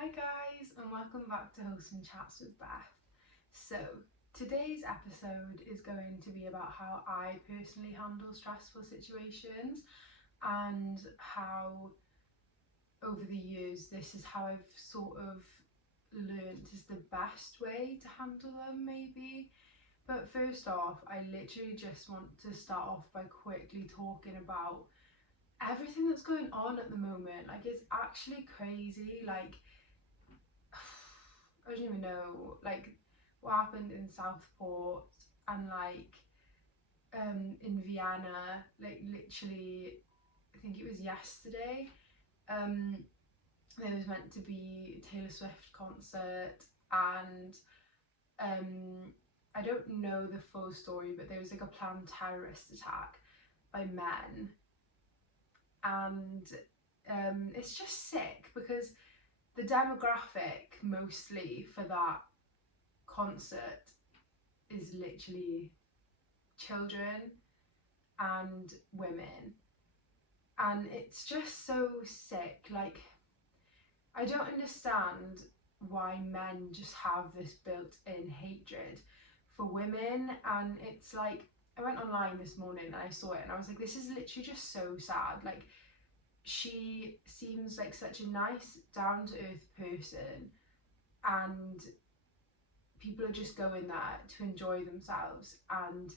Hi guys, and welcome back to Hosting Chats with Beth. So, today's episode is going to be about how I personally handle stressful situations and how over the years this is how I've sort of learned is the best way to handle them, maybe. But first off, I literally just want to start off by quickly talking about everything that's going on at the moment. Like, it's actually crazy. Like, I don't even know, like, what happened in Southport and in Vienna, like literally, I think it was yesterday. Um, there was meant to be a Taylor Swift concert, and I don't know the full story, but there was like a planned terrorist attack by men, and it's just sick because the demographic mostly for that concert is literally children and women, and it's just so sick. Like, I don't understand why men just have this built-in hatred for women. And it's like, I went online this morning and I saw it and I was like, this is literally just so sad. Like, she seems like such a nice, down-to-earth person, and people are just going there to enjoy themselves, and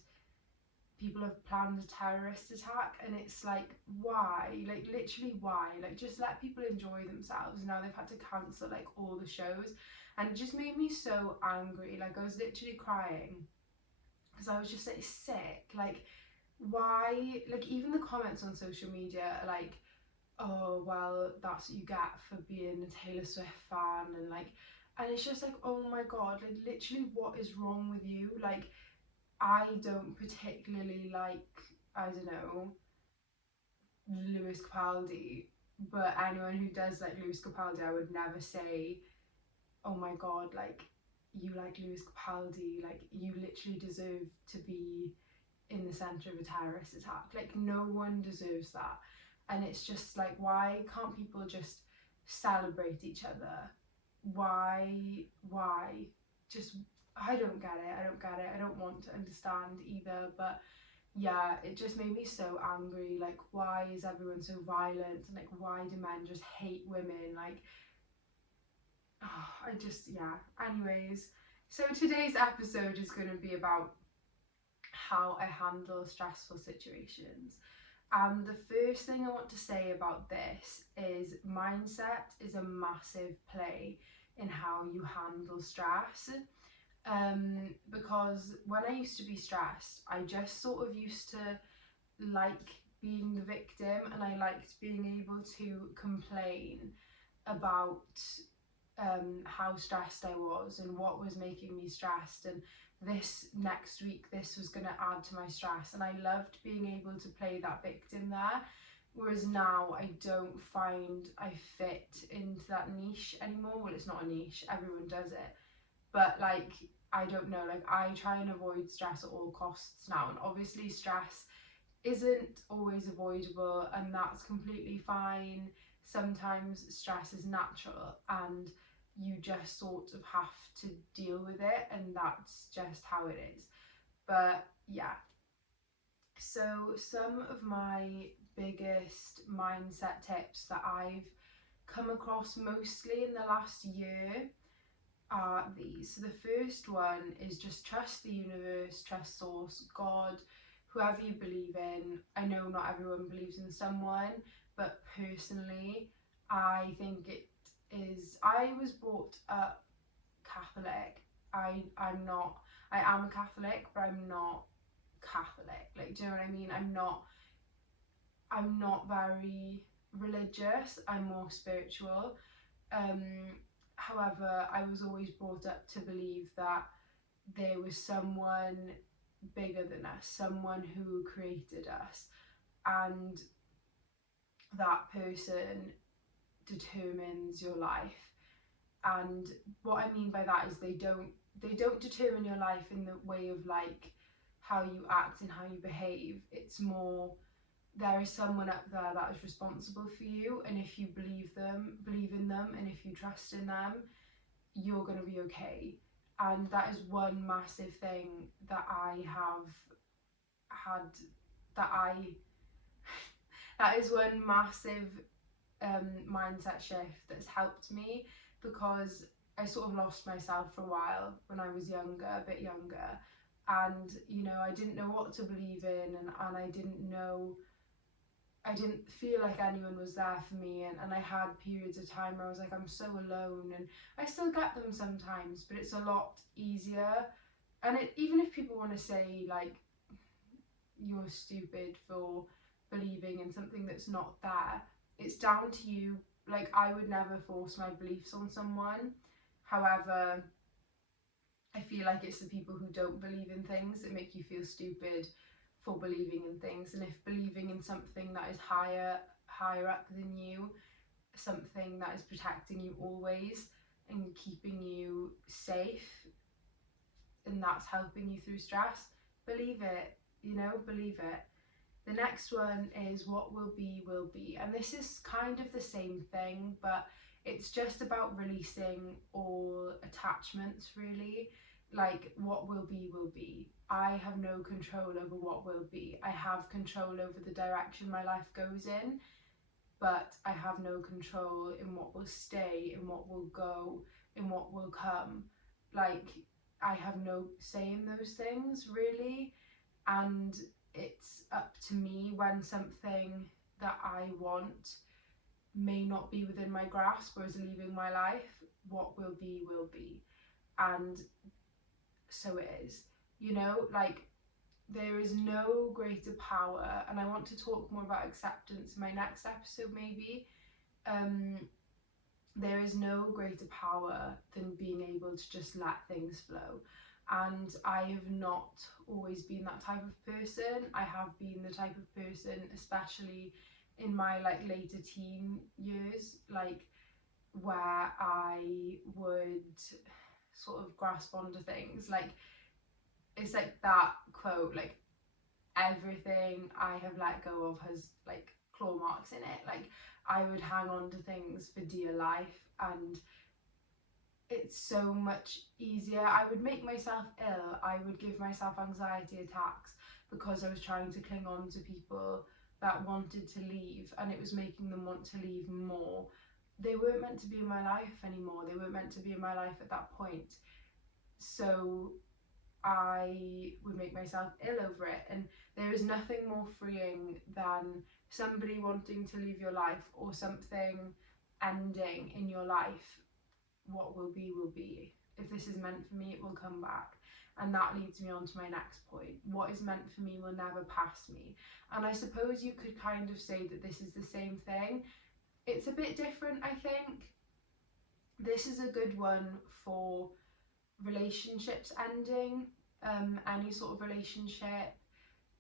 people have planned a terrorist attack, and it's like, why? Like, literally, why? Like, just let people enjoy themselves. Now they've had to cancel like all the shows, and it just made me so angry. Like, I was literally crying because I was just like sick. Like, why? Like, even the comments on social media are like, oh well, that's what you get for being a Taylor Swift fan, and it's just like, oh my god, like, literally, what is wrong with you? Like, I don't particularly like, I don't know, Lewis Capaldi, but anyone who does like Lewis Capaldi, I would never say, oh my god, like, you like Lewis Capaldi, like, you literally deserve to be in the centre of a terrorist attack. Like, no one deserves that. And it's just like, why can't people just celebrate each other? Why? Just, I don't get it. I don't get it. I don't want to understand either. But yeah, it just made me so angry. Like, why is everyone so violent? And like, why do men just hate women? Like, oh, I just, yeah. Anyways, so today's episode is going to be about how I handle stressful situations. And the first thing I want to say about this is mindset is a massive play in how you handle stress. Because when I used to be stressed, I just sort of used to like being the victim, and I liked being able to complain about how stressed I was and what was making me stressed, and this next week this was going to add to my stress, and I loved being able to play that victim there. Whereas now I don't find I fit into that niche anymore. Well, it's not a niche, everyone does it, but like, I don't know, like, I try and avoid stress at all costs now, and obviously stress isn't always avoidable, and that's completely fine. Sometimes stress is natural and you just sort of have to deal with it, and that's just how it is. But yeah, so some of my biggest mindset tips that I've come across mostly in the last year are these. So the first one is just trust the universe, trust source, God, whoever you believe in. I know not everyone believes in someone, but personally, I think it is. I was brought up Catholic. I'm not. I am a Catholic, but I'm not Catholic. Like, do you know what I mean? I'm not very religious. I'm more spiritual. Um, However, I was always brought up to believe that there was someone bigger than us, someone who created us, and that person determines your life. And what I mean by that is they don't determine your life in the way of like how you act and how you behave. It's more there is someone up there that is responsible for you, and if you believe in them, and if you trust in them, you're going to be okay. And that is one massive thing that I have had, that I that is one massive mindset shift that's helped me, because I sort of lost myself for a while when I was younger, a bit younger, and you know, I didn't know what to believe in, and I didn't feel like anyone was there for me, and I had periods of time where I was like, I'm so alone, and I still get them sometimes, but it's a lot easier. And even if people want to say like you're stupid for believing in something that's not there, it's down to you. Like, I would never force my beliefs on someone. However, I feel like it's the people who don't believe in things that make you feel stupid for believing in things. And if believing in something that is higher up than you, something that is protecting you always and keeping you safe, and that's helping you through stress, believe it, you know, believe it. The next one is what will be, will be. And this is kind of the same thing, but it's just about releasing all attachments, really. Like, what will be, will be. I have no control over what will be. I have control over the direction my life goes in, but I have no control in what will stay, in what will go, in what will come. Like, I have no say in those things, really. And it's up to me when something that I want may not be within my grasp or is leaving my life. What will be, will be. And so it is. You know, like, there is no greater power, and I want to talk more about acceptance in my next episode, maybe. There is no greater power than being able to just let things flow. And I have not always been that type of person. I have been the type of person, especially in my like later teen years, like, where I would sort of grasp onto things. Like, it's like that quote, like, everything I have let go of has like claw marks in it. Like, I would hang on to things for dear life, and it's so much easier. I would make myself ill. I would give myself anxiety attacks because I was trying to cling on to people that wanted to leave, and it was making them want to leave more. They weren't meant to be in my life anymore. They weren't meant to be in my life at that point. So I would make myself ill over it. And there is nothing more freeing than somebody wanting to leave your life, or something ending in your life. What will be, will be. If this is meant for me, it will come back. And that leads me on to my next point. What is meant for me will never pass me. And I suppose you could kind of say that this is the same thing. It's a bit different, I think. This is a good one for relationships ending, any sort of relationship.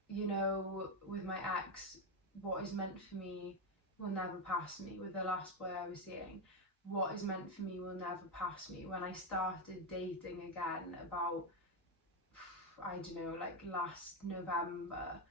You know, with my ex, what is meant for me will never pass me. With the last boy I was seeing, what is meant for me will never pass me. When I started dating again about, I don't know, like last November,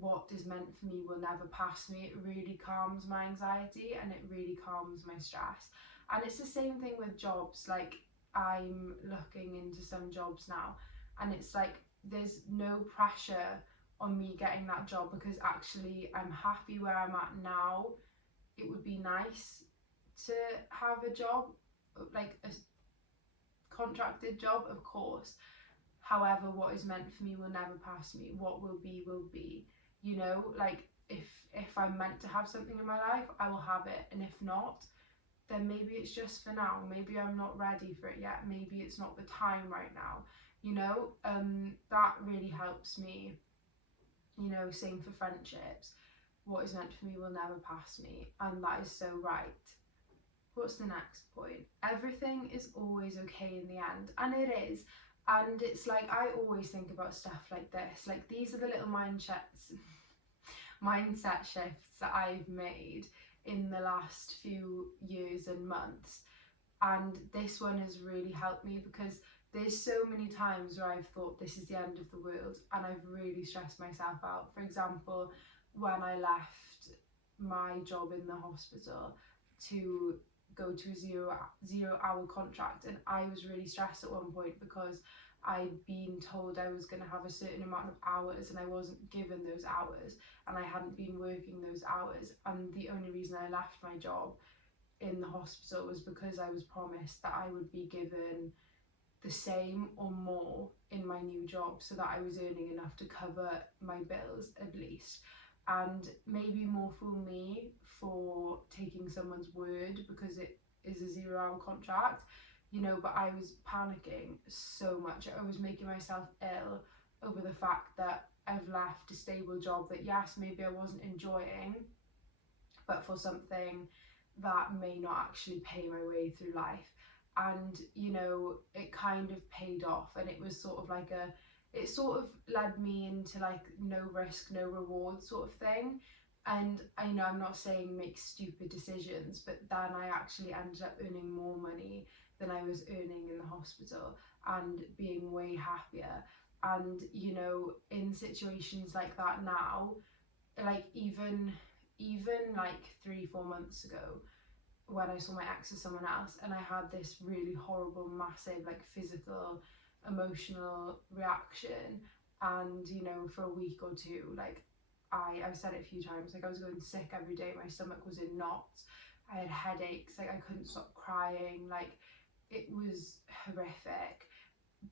what is meant for me will never pass me. It really calms my anxiety, and it really calms my stress. And it's the same thing with jobs. Like, I'm looking into some jobs now, and it's like there's no pressure on me getting that job, because actually I'm happy where I'm at now. It would be nice to have a job, like a contracted job, of course. However, what is meant for me will never pass me. What will be, will be. You know, like, if I'm meant to have something in my life, I will have it. And if not, then maybe it's just for now. Maybe I'm not ready for it yet. Maybe it's not the time right now. You know, that really helps me. You know, same for friendships. What is meant for me will never pass me. And that is so right. What's the next point? Everything is always okay in the end. And it is. And it's like, I always think about stuff like this. Like, these are the little mindset shifts that I've made in the last few years and months. And this one has really helped me, because there's so many times where I've thought this is the end of the world, and I've really stressed myself out. For example, when I left my job in the hospital to go to a zero hour contract, and I was really stressed at one point because I'd been told I was going to have a certain amount of hours and I wasn't given those hours, and I hadn't been working those hours, and the only reason I left my job in the hospital was because I was promised that I would be given the same or more in my new job, so that I was earning enough to cover my bills at least. And maybe more fool me for taking someone's word because it is a 0 hour contract, you know, but I was panicking so much. I was making myself ill over the fact that I've left a stable job that, yes, maybe I wasn't enjoying, but for something that may not actually pay my way through life. And you know, it kind of paid off, and it was sort of like it sort of led me into like no risk no reward sort of thing. And I know I'm not saying make stupid decisions, but then I actually ended up earning more money than I was earning in the hospital and being way happier. And you know, in situations like that now, like even like 3-4 months ago, when I saw my ex with someone else, and I had this really horrible, massive, like physical, emotional reaction. And you know, for a week or two, like I've said it a few times, like I was going sick every day, my stomach was in knots, I had headaches, like I couldn't stop crying, like it was horrific.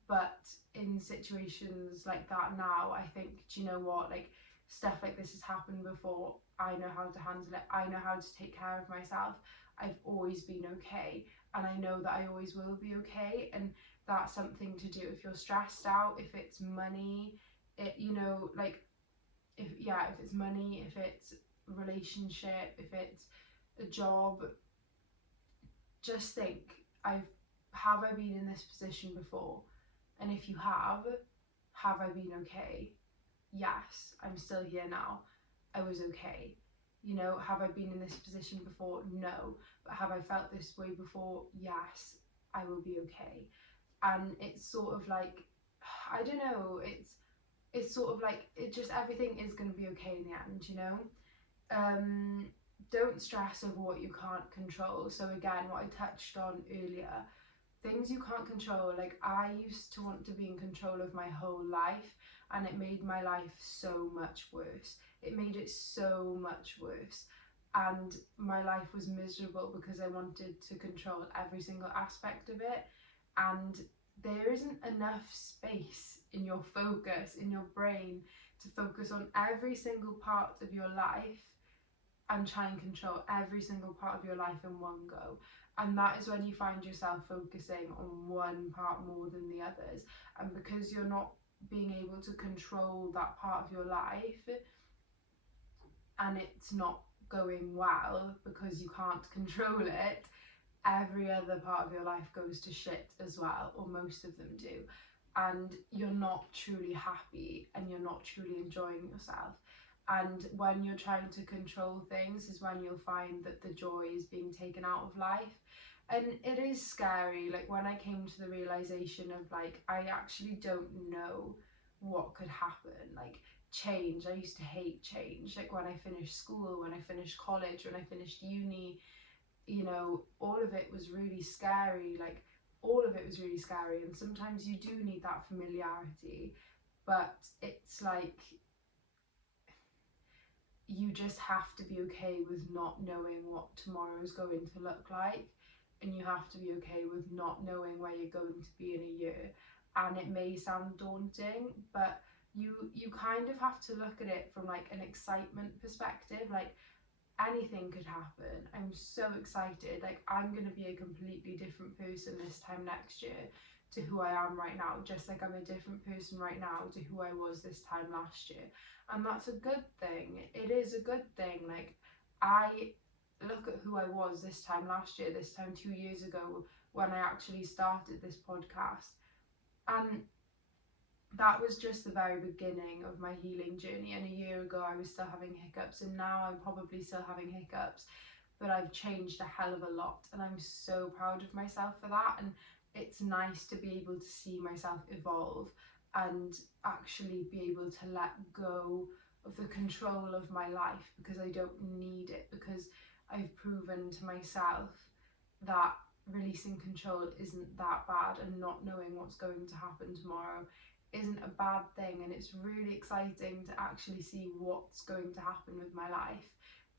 But in situations like that now, I think, do you know what, like stuff like this has happened before, I know how to handle it, I know how to take care of myself, I've always been okay, and I know that I always will be okay. And that's something to do if you're stressed out, if it's money, it, you know, like if it's money, if it's relationship, if it's a job, just think, have I been in this position before? And if you have I been okay? Yes, I'm still here now. I was okay. You know, have I been in this position before? No. But have I felt this way before? Yes, I will be okay. And it's sort of like, I don't know, it's sort of like, it just, everything is going to be okay in the end, you know? Don't stress over what you can't control. So again, what I touched on earlier, things you can't control, like I used to want to be in control of my whole life, and it made my life so much worse. It made it so much worse, and my life was miserable because I wanted to control every single aspect of it. And there isn't enough space in your focus, in your brain, to focus on every single part of your life and try and control every single part of your life in one go. And that is when you find yourself focusing on one part more than the others. And because you're not being able to control that part of your life, and it's not going well because you can't control it, every other part of your life goes to shit as well, or most of them do. And you're not truly happy and you're not truly enjoying yourself. And when you're trying to control things is when you'll find that the joy is being taken out of life. And it is scary, like when I came to the realization of like, I actually don't know what could happen. Like change, I used to hate change. Like when I finished school, when I finished college, when I finished uni, you know, all of it was really scary. Like all of it was really scary. And sometimes you do need that familiarity, but it's like, you just have to be okay with not knowing what tomorrow is going to look like, and you have to be okay with not knowing where you're going to be in a year. And it may sound daunting, but you kind of have to look at it from like an excitement perspective. Like anything could happen. I'm so excited. Like I'm going to be a completely different person this time next year to who I am right now, just like I'm a different person right now to who I was this time last year. And that's a good thing. It is a good thing. Like I look at who I was this time last year, this time 2 years ago, when I actually started this podcast, and that was just the very beginning of my healing journey. And a year ago I was still having hiccups, and now I'm probably still having hiccups, but I've changed a hell of a lot, and I'm so proud of myself for that. And it's nice to be able to see myself evolve and actually be able to let go of the control of my life, because I don't need it, because I've proven to myself that releasing control isn't that bad, and not knowing what's going to happen tomorrow isn't a bad thing. And it's really exciting to actually see what's going to happen with my life.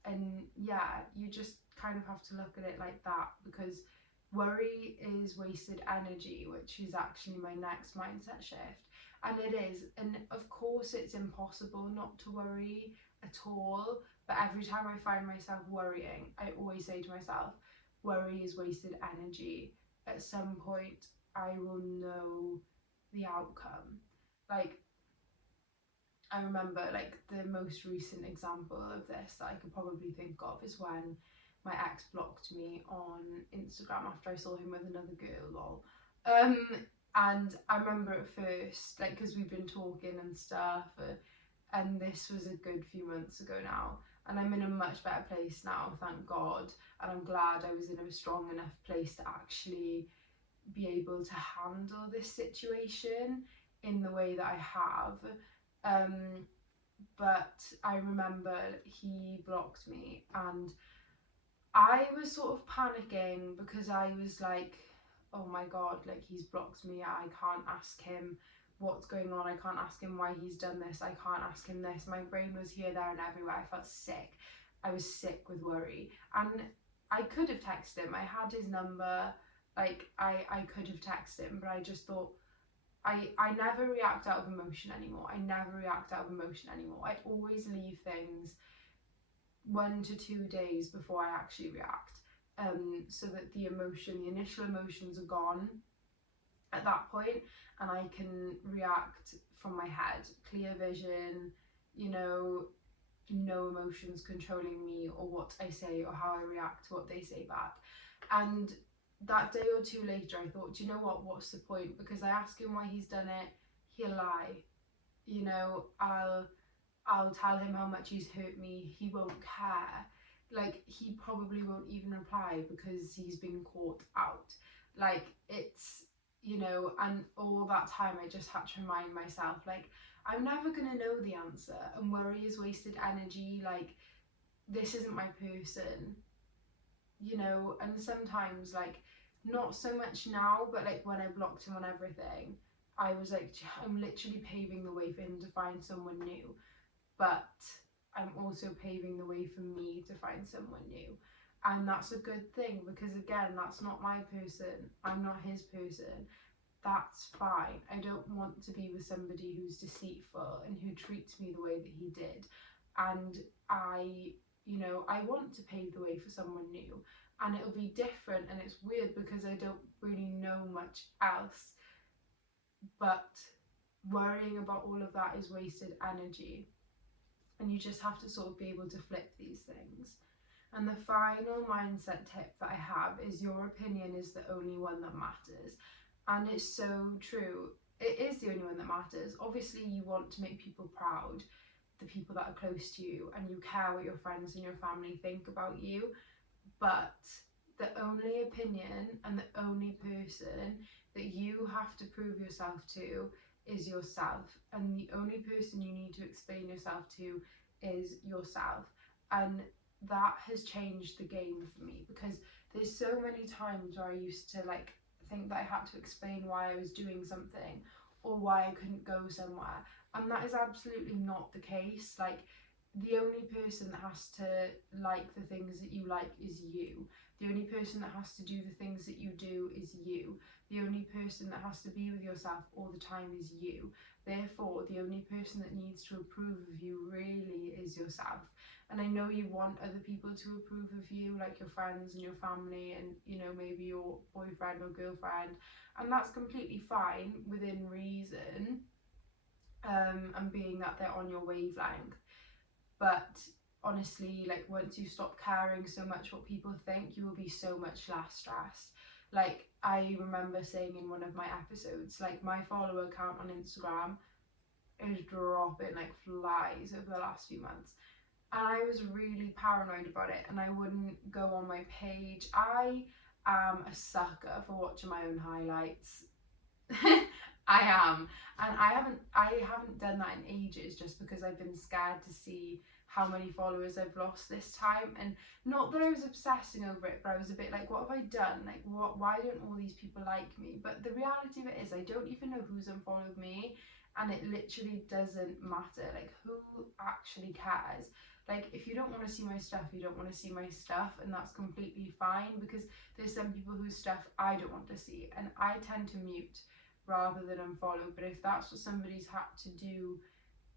And yeah, you just kind of have to look at it like that, because worry is wasted energy, which is actually my next mindset shift. And it is, and of course it's impossible not to worry at all, but every time I find myself worrying, I always say to myself, worry is wasted energy. At some point I will know the outcome. Like, I remember, like, the most recent example of this that I could probably think of is when my ex blocked me on Instagram after I saw him with another girl, lol. And I remember at first, like, because we've been talking and stuff, and this was a good few months ago now, and I'm in a much better place now, thank God, and I'm glad I was in a strong enough place to actually be able to handle this situation in the way that I have. But I remember he blocked me, and I was sort of panicking, because I was like, oh my God, like, he's blocked me, I can't ask him what's going on, I can't ask him why he's done this, I can't ask him this. My brain was here, there and everywhere. I felt sick. I was sick with worry, and I could have texted him. I had his number, like, I could have texted him, but I just thought, I never react out of emotion anymore. I never react out of emotion anymore. I always leave things 1 to 2 days before I actually react, so that the initial emotions are gone at that point, and I can react from my head, clear vision, you know, no emotions controlling me or what I say or how I react to what they say back. And that day or two later, I thought, do you know what's the point? Because I ask him why he's done it, he'll lie. You know, I'll tell him how much he's hurt me, he won't care. Like, he probably won't even reply because he's been caught out. Like, it's, you know, and all that time I just had to remind myself, like, I'm never gonna know the answer, and worry is wasted energy. Like, this isn't my person, you know. And sometimes, like, not so much now, but like when I blocked him on everything, I was like, I'm literally paving the way for him to find someone new, but I'm also paving the way for me to find someone new. And that's a good thing, because again, that's not my person, I'm not his person. That's fine. I don't want to be with somebody who's deceitful and who treats me the way that he did. And I, you know, I want to pave the way for someone new, and it'll be different. And it's weird because I don't really know much else, but worrying about all of that is wasted energy. And you just have to sort of be able to flip these things. And the final mindset tip that I have is, your opinion is the only one that matters. And it's so true. It is the only one that matters. Obviously, you want to make people proud, the people that are close to you, and you care what your friends and your family think about you. But the only opinion and the only person that you have to prove yourself to is yourself. And the only person you need to explain yourself to is yourself. And that has changed the game for me, because there's so many times where I used to, like, think that I had to explain why I was doing something or why I couldn't go somewhere, and that is absolutely not the case. Like, the only person that has to like the things that you like is you. The only person that has to do the things that you do is you. The only person that has to be with yourself all the time is you. Therefore, the only person that needs to approve of you really is yourself. And I know you want other people to approve of you, like your friends and your family, and, you know, maybe your boyfriend or girlfriend, and that's completely fine within reason, and being that they're on your wavelength. But honestly, like, once you stop caring so much what people think, you will be so much less stressed. Like, I remember saying in one of my episodes, like, my follower count on Instagram is dropping like flies over the last few months, and I was really paranoid about it, and I wouldn't go on my page. I am a sucker for watching my own highlights. I am, and I haven't done that in ages, just because I've been scared to see how many followers I've lost this time. And not that I was obsessing over it, but I was a bit like, what have I done? Like, why don't all these people like me? But the reality of it is, I don't even know who's unfollowed me, and it literally doesn't matter. Like, who actually cares? Like, if you don't want to see my stuff, you don't want to see my stuff, and that's completely fine, because there's some people whose stuff I don't want to see, and I tend to mute rather than unfollow. But if that's what somebody's had to do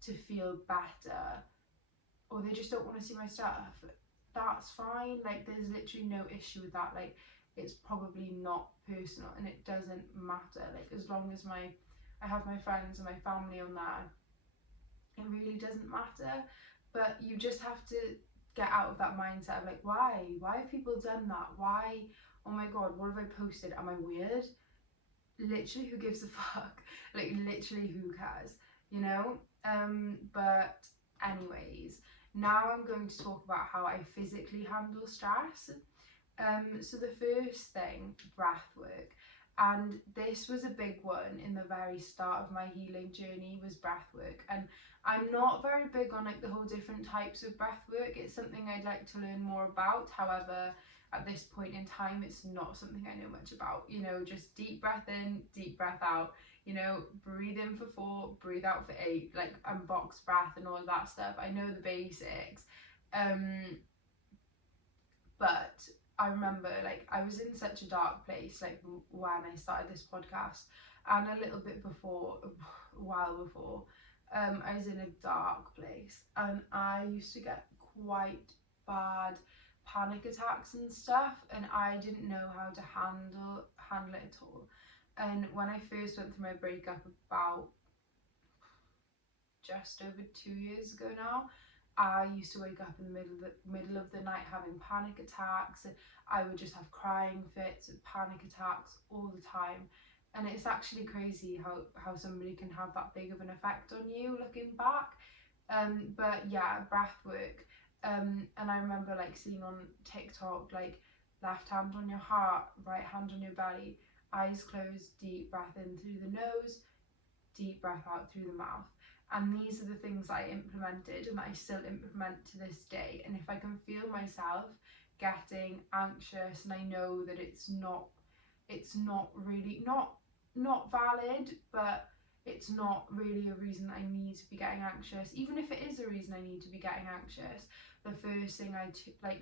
to feel better, or they just don't want to see my stuff, that's fine. Like, there's literally no issue with that. Like, it's probably not personal, and it doesn't matter. Like, as long as I have my friends and my family on there, it really doesn't matter. But you just have to get out of that mindset of like, why have people done that? Why, oh my god, what have I posted? Am I weird? Literally, who gives a fuck? Like, literally, who cares, you know? But anyways, now I'm going to talk about how I physically handle stress. So the first thing, breath work. And this was a big one in the very start of my healing journey, was breath work. And I'm not very big on like the whole different types of breath work. It's something I'd like to learn more about. However, at this point in time, it's not something I know much about. You know, just deep breath in, deep breath out. You know, breathe in for 4, breathe out for 8, like, and box breath and all of that stuff. I know the basics. But I remember, like, I was in such a dark place, like, when I started this podcast, and a little bit before, a while before, I was in a dark place, and I used to get quite bad panic attacks and stuff, and I didn't know how to handle it at all. And when I first went through my breakup about just over 2 years ago now, I used to wake up in the middle of the night having panic attacks, and I would just have crying fits and panic attacks all the time. And it's actually crazy how somebody can have that big of an effect on you looking back. But yeah, breath work. And I remember like seeing on TikTok, like, left hand on your heart, right hand on your belly, eyes closed, deep breath in through the nose, deep breath out through the mouth. And these are the things I implemented and that I still implement to this day. And if I can feel myself getting anxious, and I know that it's not really not valid, but it's not really a reason I need to be getting anxious. Even if it is a reason I need to be getting anxious, the first thing I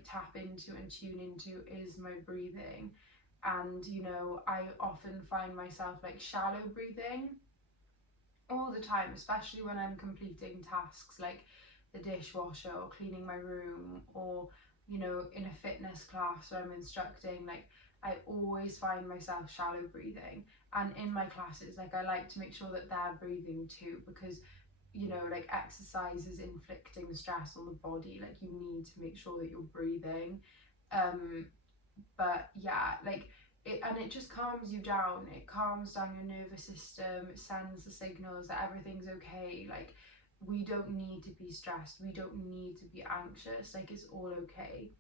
tap into and tune into is my breathing. And you know, I often find myself like shallow breathing all the time, especially when I'm completing tasks like the dishwasher or cleaning my room, or you know, in a fitness class where I'm instructing. Like, I always find myself shallow breathing, and in my classes, like, I like to make sure that they're breathing too, because you know, like, exercise is inflicting stress on the body. Like, you need to make sure that you're breathing. But yeah, like, it just calms you down. It calms down your nervous system. It sends the signals that everything's okay. Like, we don't need to be stressed. We don't need to be anxious. Like, it's all okay.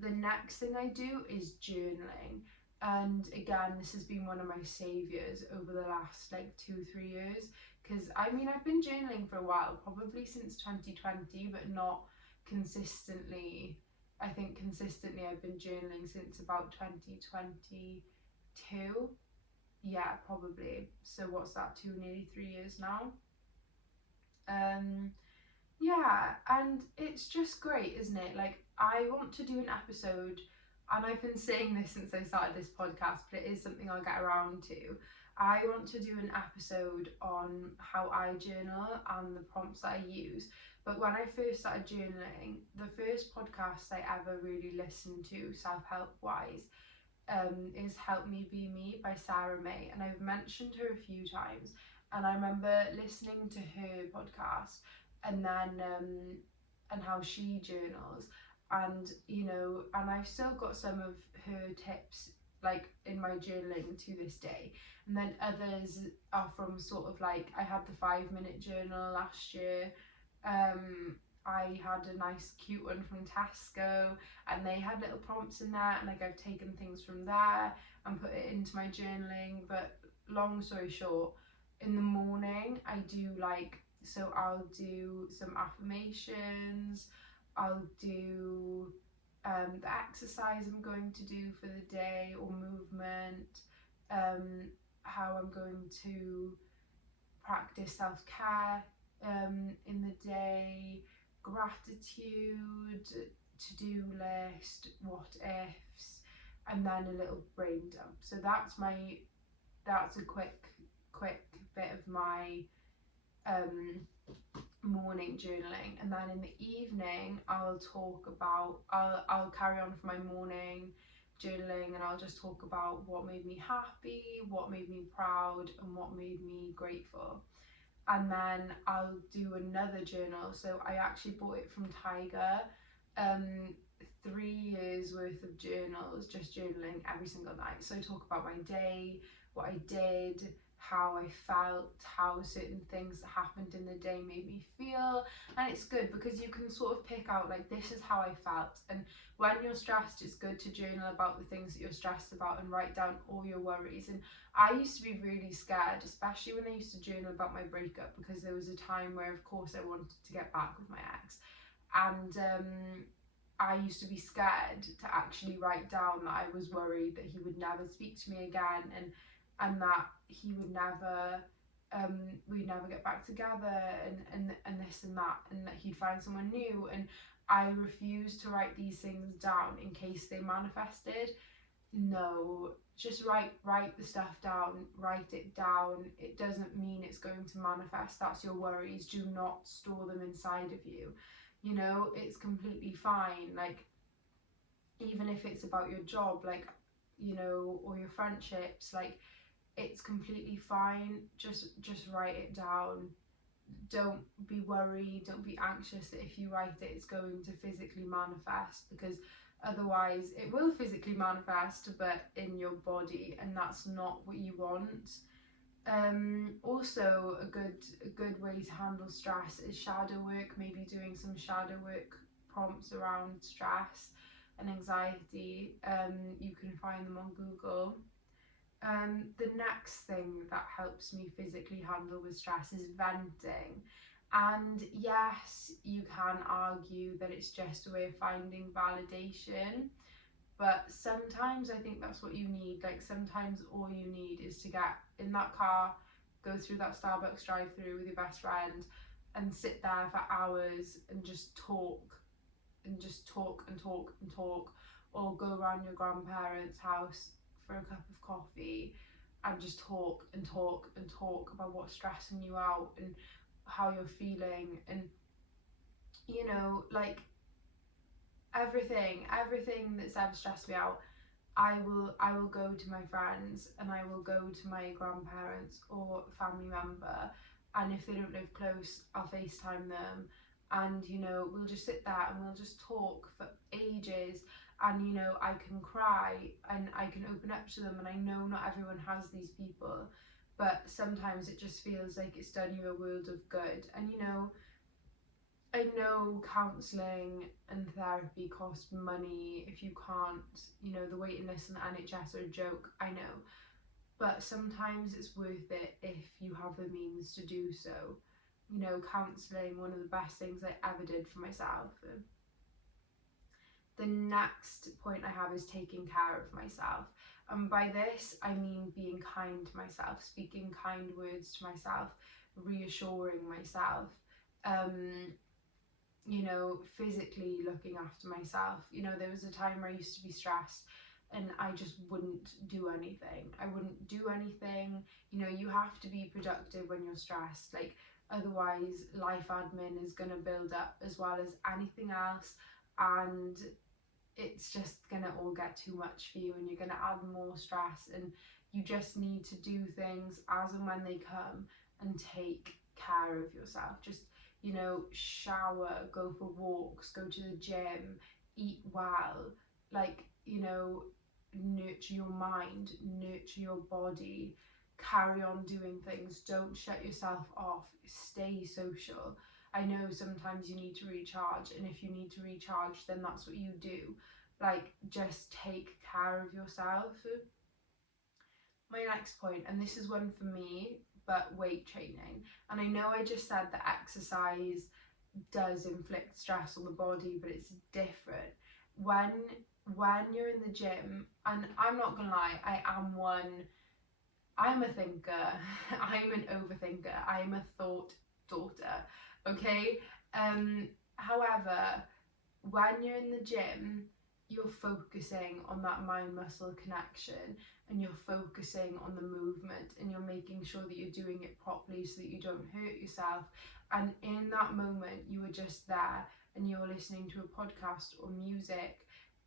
The next thing I do is journaling. And again, this has been one of my saviors over the last like 2-3 years. Because I mean, I've been journaling for a while, probably since 2020, but not consistently. I think consistently I've been journaling since about 2022. Yeah, probably. So what's that, nearly 3 years now? Yeah, and it's just great, isn't it? Like, I want to do an episode, and I've been saying this since I started this podcast, but it is something I'll get around to. I want to do an episode on how I journal and the prompts that I use. But when I first started journaling, the first podcast I ever really listened to, self-help wise, is Help Me Be Me by Sarah May, and I've mentioned her a few times. And I remember listening to her podcast, and then and how she journals, and you know, and I've still got some of her tips like in my journaling to this day. And then others are from sort of like, I had the 5-minute journal last year. I had a nice cute one from Tesco, and they had little prompts in there, and like, I've taken things from there and put it into my journaling. But long story short, in the morning I do like, so I'll do some affirmations, I'll do the exercise I'm going to do for the day or movement, how I'm going to practice self-care in the day, gratitude, to-do list, what ifs, and then a little brain dump. So that's a quick bit of my morning journaling. And then in the evening I'll carry on for my morning journaling, and I'll just talk about what made me happy, what made me proud, and what made me grateful. And then I'll do another journal. So I actually bought it from Tiger, 3 years worth of journals, just journaling every single night. So I talk about my day, what I did, how I felt, how certain things that happened in the day made me feel. And it's good because you can sort of pick out, like, this is how I felt. And when you're stressed, it's good to journal about the things that you're stressed about and write down all your worries. And I used to be really scared, especially when I used to journal about my breakup, because there was a time where, of course, I wanted to get back with my ex. And I used to be scared to actually write down that I was worried that he would never speak to me again, and that he would never, we'd never get back together, and this and that, and that he'd find someone new. And I refused to write these things down in case they manifested. No, just write the stuff down, write it down. It doesn't mean it's going to manifest. That's your worries. Do not store them inside of you. You know, it's completely fine. Like, even if it's about your job, like, you know, or your friendships, like, it's completely fine. Just write it down. Don't be worried, don't be anxious that if you write it, it's going to physically manifest, because otherwise it will physically manifest, but in your body, and that's not what you want. Also, a good way to handle stress is shadow work. Maybe doing some shadow work prompts around stress and anxiety. You can find them on Google. The next thing that helps me physically handle with stress is venting. And yes, you can argue that it's just a way of finding validation, but sometimes I think that's what you need. Like, sometimes all you need is to get in that car, go through that Starbucks drive-through with your best friend, and sit there for hours and just talk, and just talk and talk and talk, or go around your grandparents' house for a cup of coffee and just talk and talk and talk about what's stressing you out and how you're feeling. And, you know, like, everything that's ever stressed me out, I will go to my friends, and I will go to my grandparents or family member, and if they don't live close, I'll FaceTime them, and, you know, we'll just sit there and we'll just talk for ages. And, you know, I can cry and I can open up to them, and I know not everyone has these people, but sometimes it just feels like it's done you a world of good. And, you know, I know counselling and therapy cost money. If you can't, you know, the waiting lists in the NHS are a joke, I know. But sometimes it's worth it if you have the means to do so. You know, counselling, one of the best things I ever did for myself. The next point I have is taking care of myself. And by this, I mean being kind to myself, speaking kind words to myself, reassuring myself. You know, physically looking after myself. You know, there was a time where I used to be stressed and I just wouldn't do anything. You know, you have to be productive when you're stressed. Like, otherwise, life admin is going to build up as well as anything else. And it's just going to all get too much for you, and you're going to add more stress. And you just need to do things as and when they come and take care of yourself. Just, you know, shower, go for walks, go to the gym, eat well, like, you know, nurture your mind, nurture your body, carry on doing things, don't shut yourself off, stay social. I know sometimes you need to recharge, and if you need to recharge, then that's what you do. Like, just take care of yourself. My next point, and this is one for me, but weight training. And I know I just said that exercise does inflict stress on the body, but it's different. When you're in the gym, and I'm not gonna lie, I'm a thinker, I'm an overthinker, I'm a thought daughter, okay? However, when you're in the gym, you're focusing on that mind muscle connection, and you're focusing on the movement, and you're making sure that you're doing it properly so that you don't hurt yourself. And in that moment, you are just there, and you're listening to a podcast or music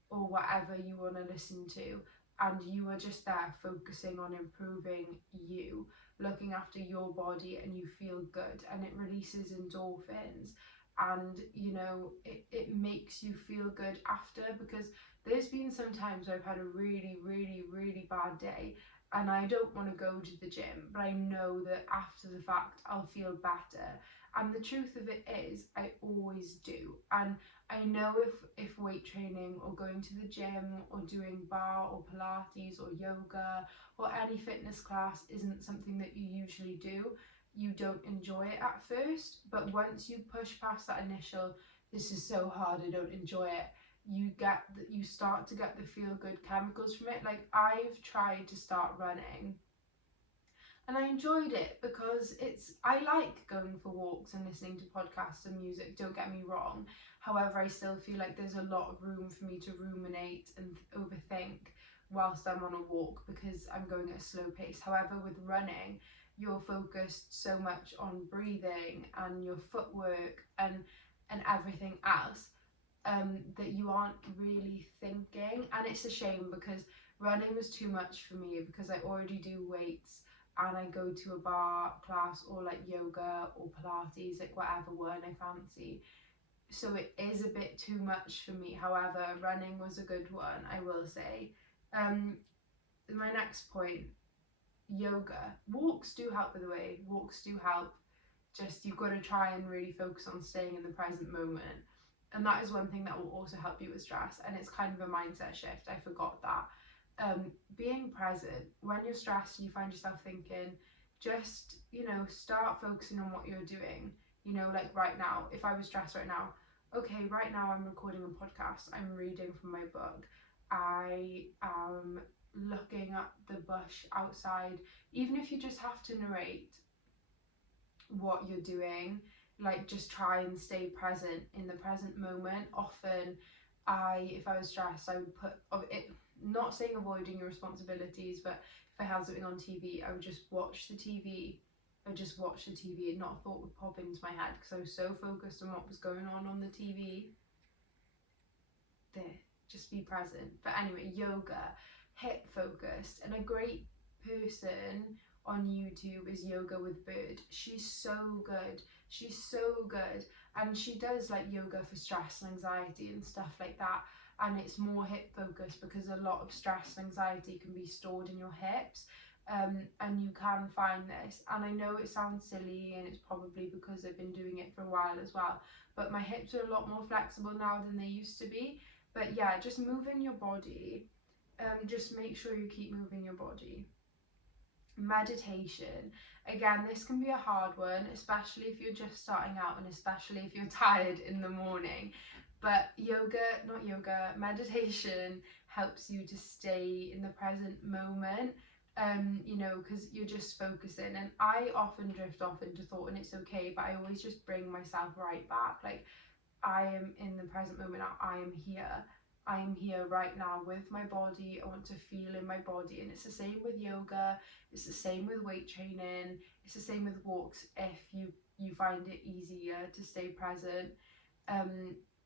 or whatever you want to listen to, and you are just there focusing on improving you, looking after your body, and you feel good, and it releases endorphins, and you know, it makes you feel good after. Because there's been some times I've had a really bad day, and I don't want to go to the gym, but I know that after the fact I'll feel better. And the truth of it is, I always do. And I know if weight training or going to the gym or doing bar or Pilates or yoga or any fitness class isn't something that you usually do, you don't enjoy it at first. But once you push past that initial, this is so hard, I don't enjoy it, you start to get the feel good chemicals from it. Like, I've tried to start running and I enjoyed it because I like going for walks and listening to podcasts and music, don't get me wrong. However, I still feel like there's a lot of room for me to ruminate and overthink whilst I'm on a walk because I'm going at a slow pace. However, with running, you're focused so much on breathing and your footwork and everything else, that you aren't really thinking. And it's a shame because running was too much for me because I already do weights and I go to a bar class or like yoga or Pilates, like whatever one I fancy. So it is a bit too much for me. However, running was a good one, I will say. My next point, yoga. Walks do help, by the way. Walks do help. Just, you've got to try and really focus on staying in the present moment. And that is one thing that will also help you with stress. And it's kind of a mindset shift. I forgot that. Being present when you're stressed and you find yourself thinking, just, you know, start focusing on what you're doing. You know, like right now, if I was stressed right now, okay, right now I'm recording a podcast, I'm reading from my book, I am looking at the bush outside. Even if you just have to narrate what you're doing, like just try and stay present in the present moment. Often if I was stressed, I would put it, not saying avoiding your responsibilities, but if I had something on TV, I would just watch the TV. And not a thought would pop into my head because I was so focused on what was going on the TV. There, just be present. But anyway, yoga, hip focused, and a great person on YouTube is Yoga with Bird. She's so good. And she does like yoga for stress and anxiety and stuff like that. And it's more hip focused because a lot of stress and anxiety can be stored in your hips. And you can find this, and I know it sounds silly, and it's probably because I've been doing it for a while as well, but my hips are a lot more flexible now than they used to be. But yeah, just moving your body, just make sure you keep moving your body. Meditation, again, this can be a hard one, especially if you're just starting out and especially if you're tired in the morning. But meditation helps you to stay in the present moment, you know, because you're just focusing. And I often drift off into thought, and it's okay, but I always just bring myself right back. Like, I am in the present moment. I am here right now with my body. I want to feel in my body. And it's the same with yoga, it's the same with weight training, it's the same with walks. If you find it easier to stay present,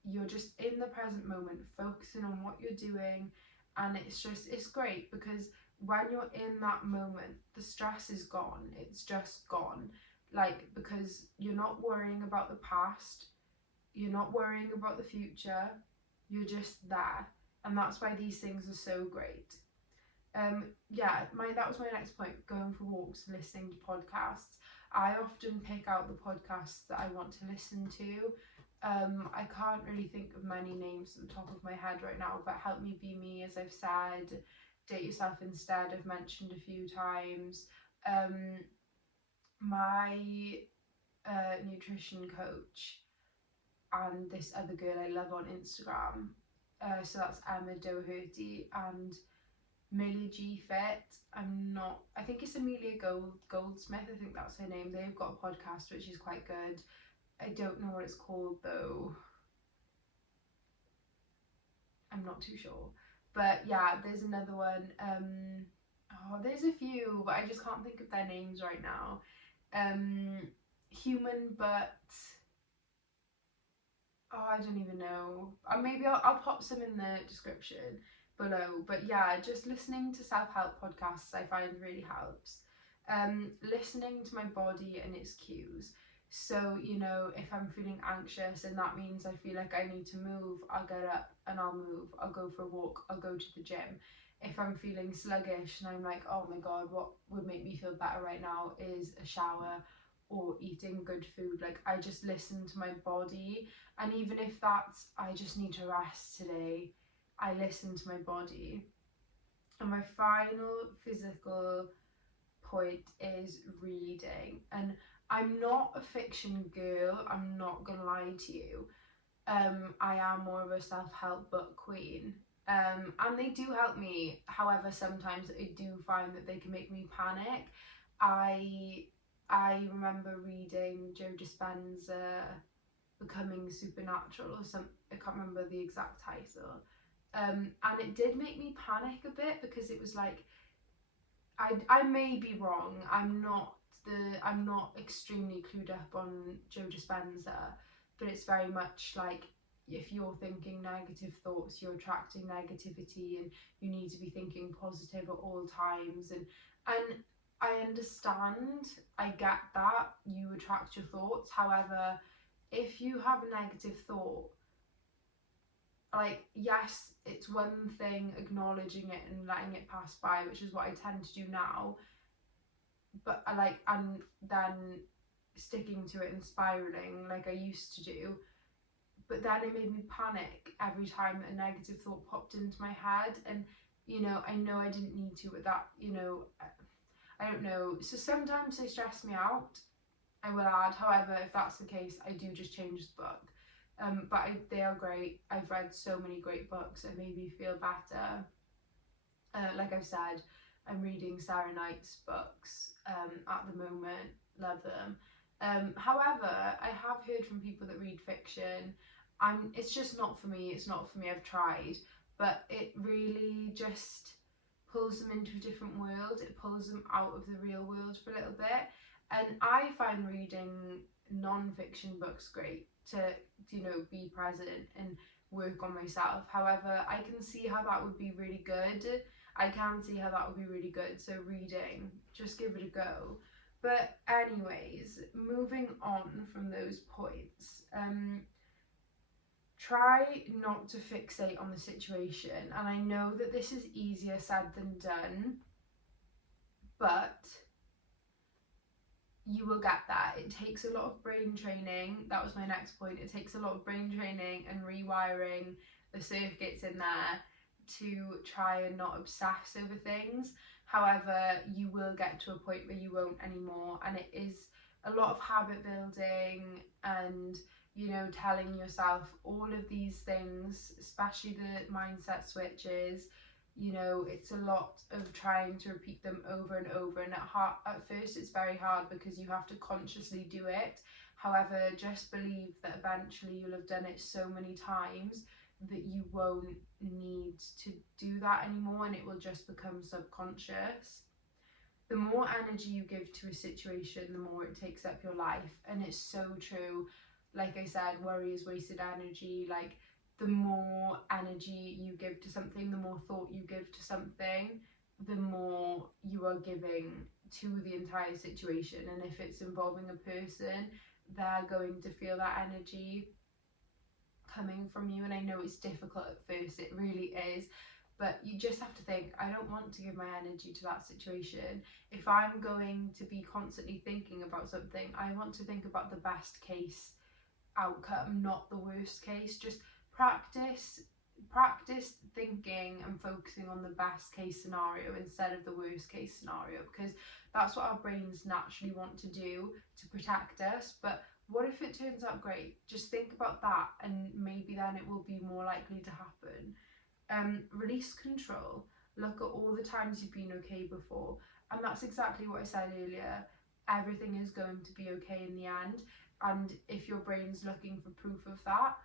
you're just in the present moment, focusing on what you're doing. And it's great because when you're in that moment, the stress is gone. It's just gone. Like, because you're not worrying about the past, you're not worrying about the future, you're just there. And that's why these things are so great. That was my next point, going for walks, listening to podcasts. I often pick out the podcasts that I want to listen to. I can't really think of many names at the top of my head right now, but Help Me Be Me, as I've said, date yourself instead I've mentioned a few times. My nutrition coach and this other girl I love on Instagram, so that's Emma Doherty and Millie G Fit. I think it's Amelia Goldsmith, I think that's her name. They've got a podcast which is quite good. I don't know what it's called though. I'm not too sure. But yeah, there's another one. There's a few, but I just can't think of their names right now. Human But. I don't even know. Maybe I'll pop some in the description below. But yeah, just listening to self-help podcasts I find really helps. Listening to my body and its cues. So, you know, if I'm feeling anxious and that means I feel like I need to move, I'll get up and I'll move. I'll go for a walk. I'll go to the gym. If I'm feeling sluggish and I'm like, oh my God, what would make me feel better right now is a shower or eating good food. Like, I just listen to my body. And even if that's, I just need to rest today, I listen to my body. And my final physical point is reading. And I'm not a fiction girl, I'm not gonna lie to you. I am more of a self-help book queen. And they do help me. However, sometimes I do find that they can make me panic. I remember reading Joe Dispenza Becoming Supernatural or something. I can't remember the exact title. And it did make me panic a bit because it was like, I may be wrong. I'm not extremely clued up on Joe Dispenza, but it's very much like, if you're thinking negative thoughts, you're attracting negativity, and you need to be thinking positive at all times. And I understand, I get that you attract your thoughts. However, if you have a negative thought, like, yes, it's one thing acknowledging it and letting it pass by, which is what I tend to do now, but and then sticking to it and spiraling like I used to do. But then it made me panic every time a negative thought popped into my head. And you know I didn't need to, but that, you know, I don't know. So sometimes they stress me out, I will add. However, if that's the case, I do just change the book. But they are great. I've read so many great books that made me feel better. Like I've said, I'm reading Sarah Knight's books at the moment. Love them. However, I have heard from people that read fiction. It's just not for me. It's not for me. I've tried, but it really just pulls them into a different world. It pulls them out of the real world for a little bit. And I find reading non-fiction books great to, you know, be present and work on myself. However, I can see how that would be really good. So reading, just give it a go. But anyways, moving on from those points, try not to fixate on the situation. And I know that this is easier said than done, but you will get that. It takes a lot of brain training. That was my next point. It takes a lot of brain training and rewiring the circuits in there to try and not obsess over things. However, you will get to a point where you won't anymore, and it is a lot of habit building and, you know, telling yourself all of these things, especially the mindset switches. You know, it's a lot of trying to repeat them over and over, and at first it's very hard because you have to consciously do it. However, just believe that eventually you'll have done it so many times that you won't need to do that anymore, and it will just become subconscious. The more energy you give to a situation, the more it takes up your life. And it's so true. Like I said, worry is wasted energy. Like, the more energy you give to something, the more thought you give to something, the more you are giving to the entire situation. And if it's involving a person, they're going to feel that energy coming from you. And I know it's difficult at first, it really is, but you just have to think, I don't want to give my energy to that situation. If I'm going to be constantly thinking about something, I want to think about the best case outcome, not the worst case. Just practice practice thinking and focusing on the best case scenario instead of the worst case scenario, because that's what our brains naturally want to do to protect us. But what if it turns out great? Just think about that, and maybe then it will be more likely to happen. Release control. Look at all the times you've been okay before, and that's exactly what I said earlier. Everything is going to be okay in the end, and if your brain's looking for proof of that,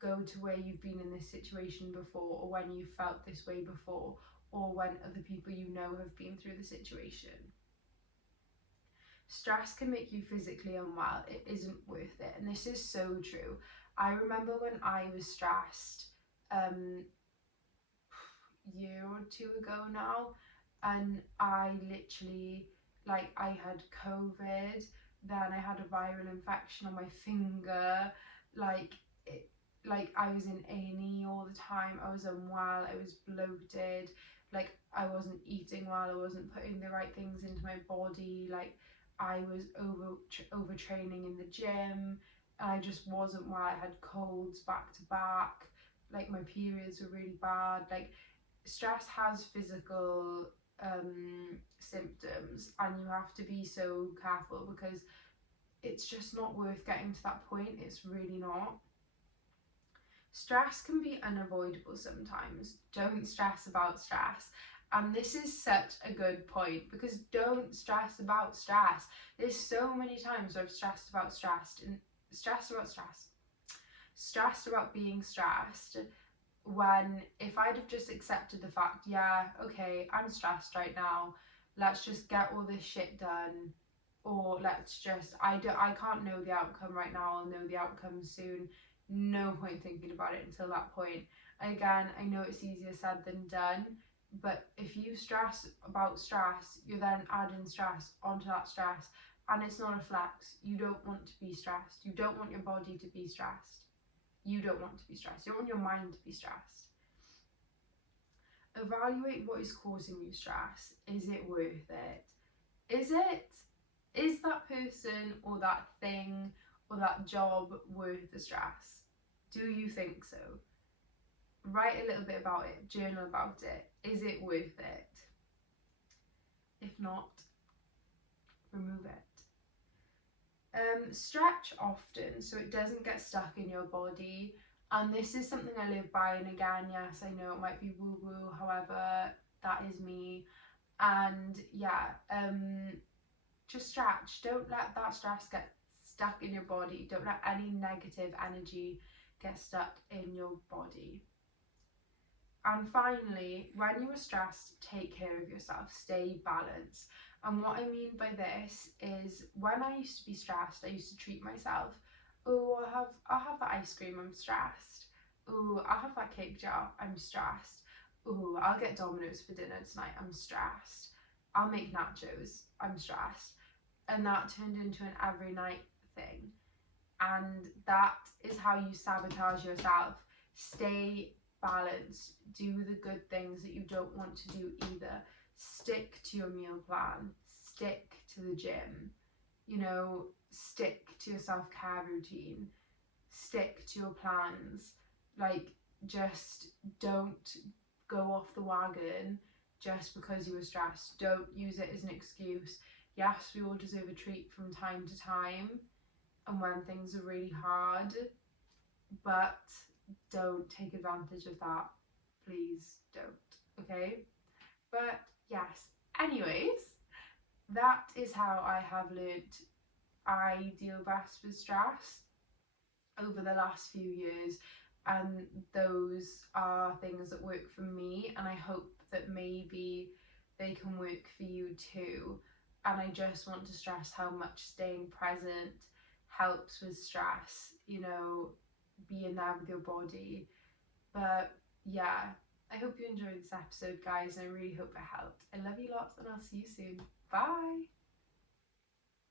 go to where you've been in this situation before, or when you felt this way before, or when other people you know have been through the situation. Stress can make you physically unwell. It isn't worth it. And this is so true. I remember when I was stressed, year or two ago now, and I literally, like, I had COVID, then I had a viral infection on my finger, like it, like I was in A&E all the time. I was unwell, I was bloated, like I wasn't eating well, I wasn't putting the right things into my body, like I was overtraining in the gym, and I just wasn't well. I had colds back to back, like my periods were really bad. Like, stress has physical symptoms, and you have to be so careful, because it's just not worth getting to that point. It's really not. Stress can be unavoidable sometimes. Don't stress about stress. And this is such a good point, because don't stress about stress. There's so many times where I've stressed about stress, and stressed about being stressed, when if I'd have just accepted the fact, yeah, okay, I'm stressed right now, let's just get all this shit done, or let's just, I can't know the outcome right now, I'll know the outcome soon, no point thinking about it until that point. Again, I know it's easier said than done, but if you stress about stress, you're then adding stress onto that stress, and it's not a flex. You don't want to be stressed. You don't want your body to be stressed. You don't want to be stressed. You don't want your mind to be stressed. Evaluate what is causing you stress. Is it worth it? Is it? Is that person or that thing or that job worth the stress? Do you think so? Write a little bit about it. Journal about it. Is it worth it? If not, remove it. Stretch often so it doesn't get stuck in your body, and this is something I live by. And again, yes, I know it might be woo woo, however, that is me. And yeah, just stretch. Don't let that stress get stuck in your body. Don't let any negative energy get stuck in your body. And finally, when you are stressed, take care of yourself. Stay balanced. And what I mean by this is, when I used to be stressed, I used to treat myself. Oh, I'll have that ice cream, I'm stressed. Oh, I'll have that cake jar, I'm stressed. Oh, I'll get Domino's for dinner tonight, I'm stressed. I'll make nachos, I'm stressed. And that turned into an every night thing. And that is how you sabotage yourself. Stay balanced. Do the good things that you don't want to do either. Stick to your meal plan. Stick to the gym. Stick to your self-care routine. Stick to your plans. Like, just don't go off the wagon just because you were stressed. Don't use it as an excuse. Yes, we all deserve a treat from time to time, and when things are really hard, but don't take advantage of that. Please don't, okay? But yes, anyways, that is how I have learnt I deal best with stress over the last few years, and those are things that work for me, and I hope that maybe they can work for you too. And I just want to stress how much staying present helps with stress, being there with your body. But yeah, I hope you enjoyed this episode, guys, and I really hope it helped. I love you lots, and I'll see you soon. Bye.